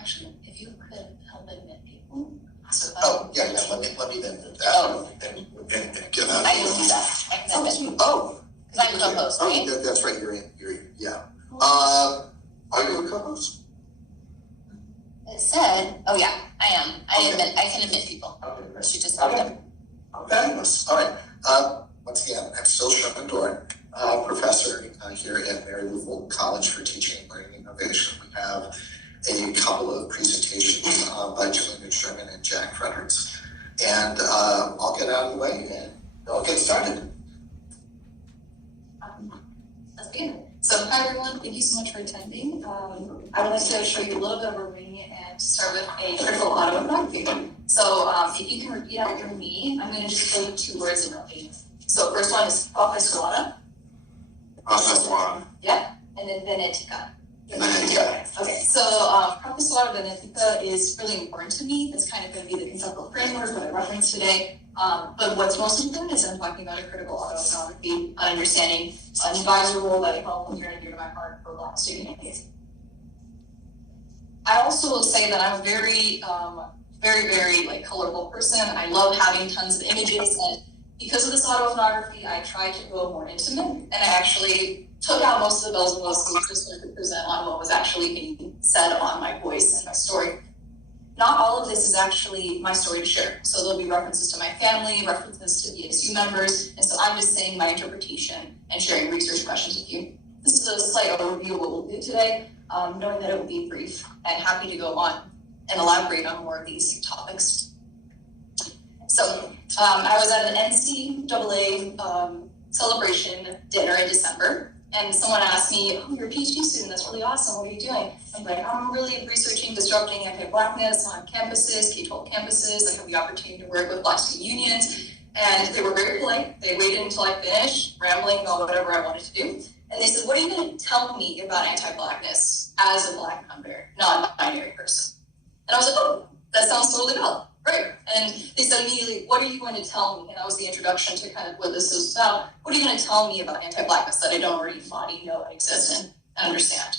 Actually, if you could help admit people. So yeah, let me then do that. And get out. I can do that. I can admit people. Because I'm co-host, right? That's right, you're are you a co-host? It said, I am. I can admit people. Okay, great. She just left them. Fabulous. All right. Once again, I'm still Sean Dorn, professor here at Mary Lou Fulton College for Teaching and Learning Innovation. We have a couple of presentations by Julian Sherman and Jack Fredericks. And I'll get out of the way and I'll get started. Let's begin. So, hi everyone, thank you so much for attending. I would like to show you a little bit of a ring and start with a critical autoethnography. So, if you can repeat after me, I'm going to just say 2 words in Romanian. So, first one is Profesoara. Profesoara. Yeah, and then Venetica. Venetica. Okay, so Profesoara Venetica is really important to me. That's kind of going to be the conceptual framework that I referenced today. But what's most important is I'm talking about a critical autoethnography, understanding an advisor role that I felt near and dear to my heart for Black student athletes. I also will say that I'm a very, very colorful person. I love having tons of images, and because of this autoethnography, I tried to go more intimate, and I actually took out most of the bells and whistles just so I could present on what was actually being said on my voice and my story. Not all of this is actually my story to share. So there'll be references to my family, references to BSU members, and so I'm just saying my interpretation and sharing research questions with you. This is a slight overview of what we'll do today, knowing that it will be brief, and happy to go on and elaborate on more of these topics. So I was at an NCAA celebration dinner in December, and someone asked me, you're a PhD student, that's really awesome, what are you doing? I'm like, I'm really researching disrupting anti-Blackness on campuses, K-12 campuses. I have the opportunity to work with Black student unions, and they were very polite. They waited until I finished rambling about whatever I wanted to do. And they said, what are you going to tell me about anti-Blackness as a Black non-binary person? And I was like, that sounds totally valid. Right. And they said immediately, what are you going to tell me? And that was the introduction to kind of what this is about. What are you going to tell me about anti-Blackness that I don't already embody, know, and exist and understand?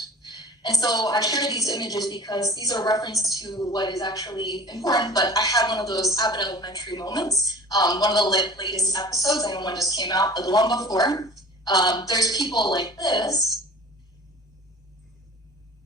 And so I share these images because these are reference to what is actually important, but I had one of those Abbott Elementary moments. One of the latest episodes, I know one just came out, but the one before, there's people like this.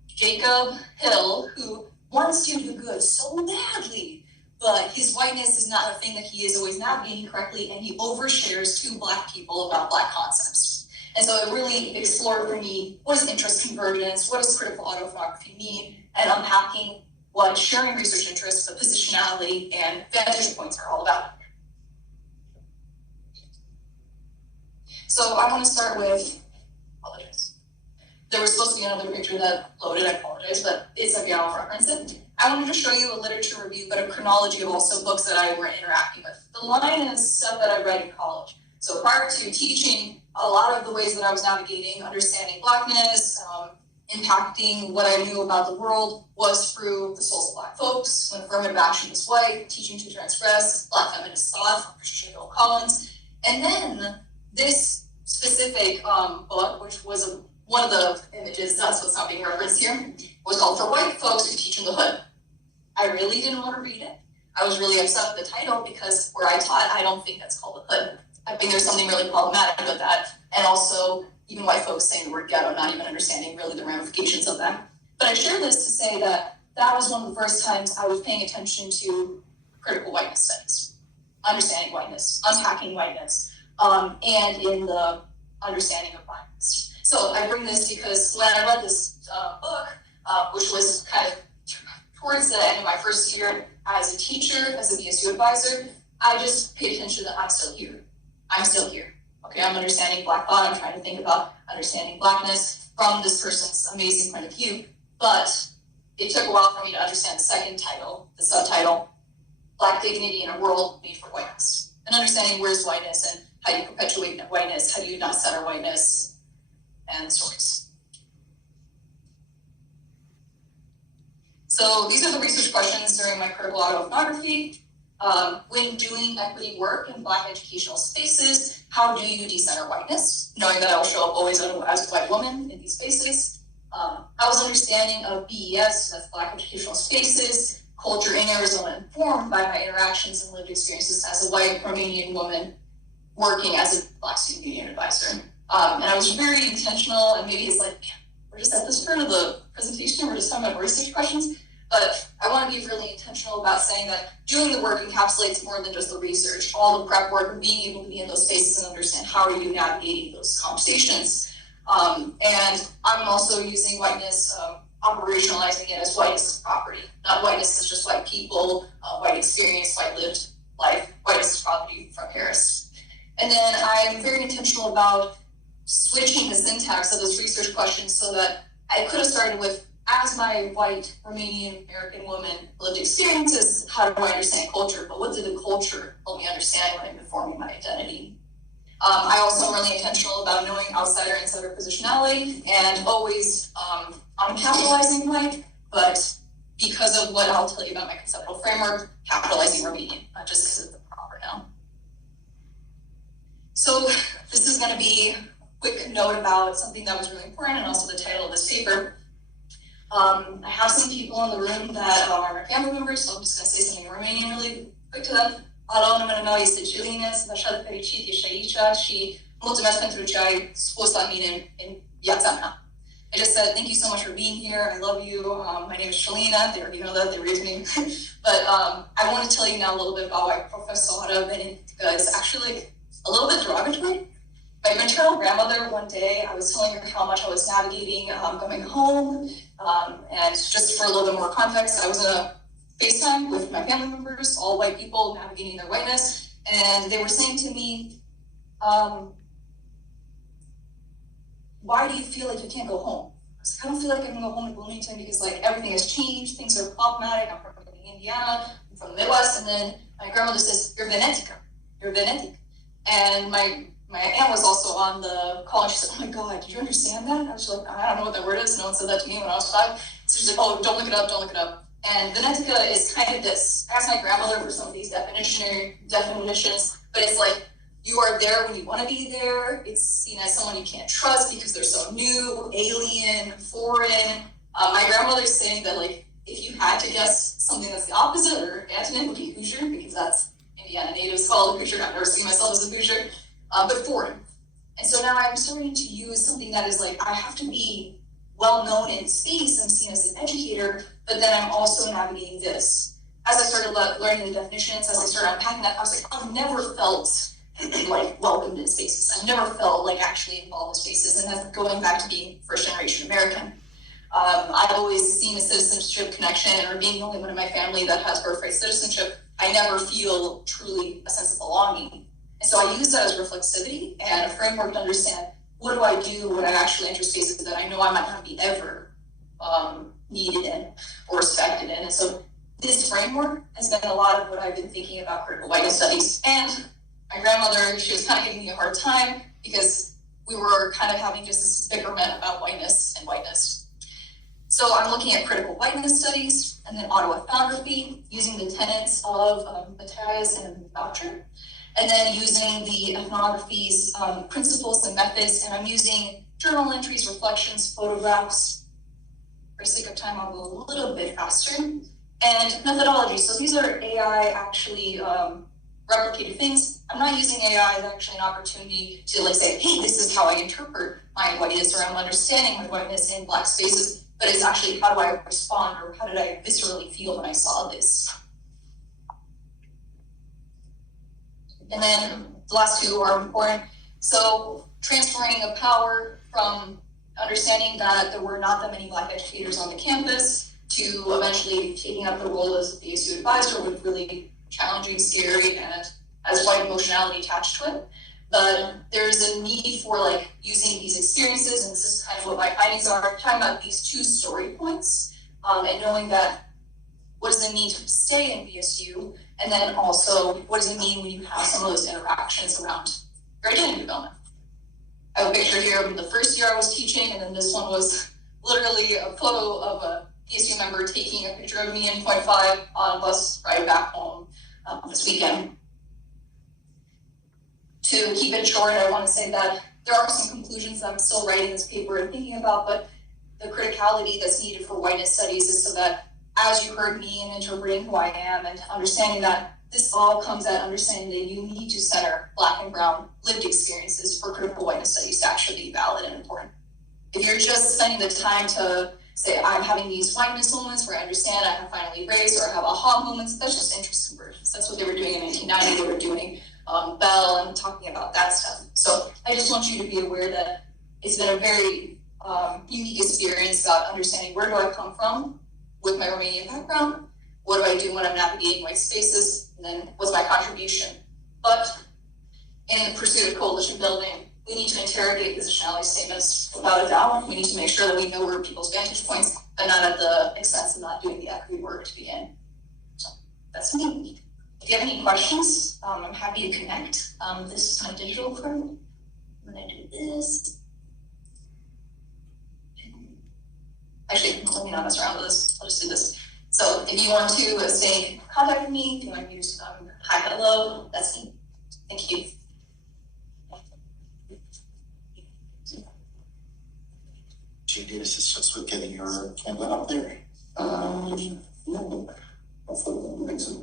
Jacob Hill, who wants to do good so badly, but his whiteness is not a thing that he is always navigating correctly, and he overshares to Black people about Black concepts. And so it really explored for me, what is interest convergence, what does critical autoethnography mean, and unpacking what sharing research interests, the positionality, and vantage points are all about. So I want to start with, apologize. There was supposed to be another picture that loaded, I apologize, but it's okay, I'll reference it. I wanted to show you a literature review, but a chronology of also books that I were interacting with. The line is stuff that I read in college. So prior to teaching, a lot of the ways that I was navigating, understanding Blackness, impacting what I knew about the world was through The Souls of Black Folks, When Affirmative Action is White, Teaching to Transgress, Black Feminist Thought from Patricia Hill Collins. And then this specific book, which was one of the images, so it's not being referenced here, was called For White Folks Who Teach in the Hood. I really didn't want to read it. I was really upset with the title because where I taught, I don't think that's called the hood. I think there's something really problematic with that. And also, even white folks saying the word ghetto, not even understanding really the ramifications of that. But I share this to say that that was one of the first times I was paying attention to critical whiteness studies, understanding whiteness, unpacking whiteness, and in the understanding of blackness. So I bring this because when I read this book, which was kind of towards the end of my first year as a teacher, as a BSU advisor, I just paid attention that I'm still here. I'm still here. Okay, I'm understanding Black thought. I'm trying to think about understanding Blackness from this person's amazing point of view. But it took a while for me to understand the second title, the subtitle, Black Dignity in a World Made for Whiteness. And understanding where's whiteness and how do you perpetuate whiteness, how do you not center whiteness, and stories. So these are the research questions during my critical autoethnography. When doing equity work in Black educational spaces, how do you decenter whiteness? Knowing that I will show up always as a white woman in these spaces. I was understanding of BES, that's Black Educational Spaces, culture in Arizona, informed by my interactions and lived experiences as a white Romanian woman working as a Black student union advisor. And I was very intentional, and maybe it's like, we're just at this part of the presentation, we're just talking about research questions, but I want to be really intentional about saying that doing the work encapsulates more than just the research, all the prep work and being able to be in those spaces and understand how are you navigating those conversations. And I'm also using whiteness, operationalizing it as whiteness as property, not whiteness as just white people, white experience, white lived life, whiteness as property from Harris. And then I'm very intentional about switching the syntax of this research question so that I could have started with, as my white Romanian American woman lived experiences, how do I understand culture? But what did the culture help me understand when I'm informing my identity? I also am really intentional about knowing outsider insider positionality and always I'm capitalizing white, but because of what I'll tell you about my conceptual framework, capitalizing Romanian, not just because it's the proper noun. So this is going to be a quick note about something that was really important and also the title of this paper. I have some people in the room that are my family members, so I'm just going to say something in Romanian really quick to them. Alo, numele meu este Celina, sunt așa de fericit, ești aici și mulțumesc pentru ce ai spus la mine în viața mea. I just said, thank you so much for being here. I love you. My name is Celina. They already know that, they raised me. But I want to tell you now a little bit about why Profesora Benedica is actually a little bit derogatory. My maternal grandmother, one day, I was telling her how much I was navigating going home. And just for a little bit more context, I was in a FaceTime with my family members, all white people navigating their whiteness. And they were saying to me, why do you feel like you can't go home? I was like, I don't feel like I can go home to Bloomington because like everything has changed, things are problematic. I'm from Indiana, I'm from the Midwest. And then my grandmother says, you're Venetica, you're Venetic. And my aunt was also on the call and she said, oh my God, did you understand that? I was like, I don't know what that word is. No one said that to me when I was 5. So she's like, oh, don't look it up, don't look it up. And Venetica is kind of this, I asked my grandmother for some of these definitions, but it's like, you are there when you want to be there. It's seen as someone you can't trust because they're so new, alien, foreign. My grandmother's saying that like, if you had to guess something that's the opposite or antonym would be Hoosier, because that's Indiana natives call it Hoosier. I've never seen myself as a Hoosier, but foreign. And so now I'm starting to use something that is like, I have to be well known in space. I'm seen as an educator, but then I'm also navigating this. As I started learning the definitions, as I started unpacking that, I was like, I've never felt like welcomed in spaces. I've never felt like actually involved in spaces, and that's going back to being first generation American. I've always seen a citizenship connection, or being the only one in my family that has birthright citizenship, I never feel truly a sense of belonging. And so I use that as reflexivity and a framework to understand what do I do when I actually enter spaces that I know I might not be ever needed in or respected in. And so this framework has been a lot of what I've been thinking about critical whiteness studies. And my grandmother, she was kind of giving me a hard time because we were kind of having just this bickerment about whiteness and whiteness. So I'm looking at critical whiteness studies and then autoethnography, using the tenets of Matthias and Boucher, and then using the ethnography's principles and methods. And I'm using journal entries, reflections, photographs. For sake of time, I'll go a little bit faster. And methodology. So these are AI actually replicated things. I'm not using AI as actually an opportunity to like say, hey, this is how I interpret my whiteness, or I'm understanding my whiteness in Black spaces, but it's actually how do I respond, or how did I viscerally feel when I saw this? And then the last two are important. So transferring of power from understanding that there were not that many Black educators on the campus to eventually taking up the role as the ASU advisor with really challenging, scary, and as white emotionality attached to it. But there's a need for like using these experiences, and this is kind of what my findings are, talking about these two story points, and knowing that what does it mean to stay in BSU, and then also what does it mean when you have some of those interactions around your identity development. I have a picture here of the first year I was teaching, and then this one was literally a photo of a BSU member taking a picture of me in point 5 on a bus ride back home this weekend. To keep it short, I want to say that there are some conclusions that I'm still writing this paper and thinking about, but the criticality that's needed for whiteness studies is so that as you heard me in interpreting who I am and understanding that this all comes at understanding that you need to center Black and brown lived experiences for critical whiteness studies to actually be valid and important. If you're just spending the time to say, I'm having these whiteness moments where I understand I have finally raised or I have aha moments, that's just interest convergence. That's what they were doing in 1990. They were doing Bell and talking about that stuff. So I just want you to be aware that it's been a very unique experience about understanding where do I come from with my Romanian background, what do I do when I'm navigating white spaces, and then what's my contribution. But in the pursuit of coalition building, we need to interrogate positionality statements without a doubt. We need to make sure that we know where people's vantage points, but not at the expense of not doing the equity work to begin. So that's me. If you have any questions, I'm happy to connect. This is my digital friend. I'm gonna do this. Actually, let me not mess around with this. I'll just do this. So if you want to stay contact with me, if you want to use hi, hello, that's me. Thank you. Do you need assistance with getting your camera up there? No. Hopefully, that makes it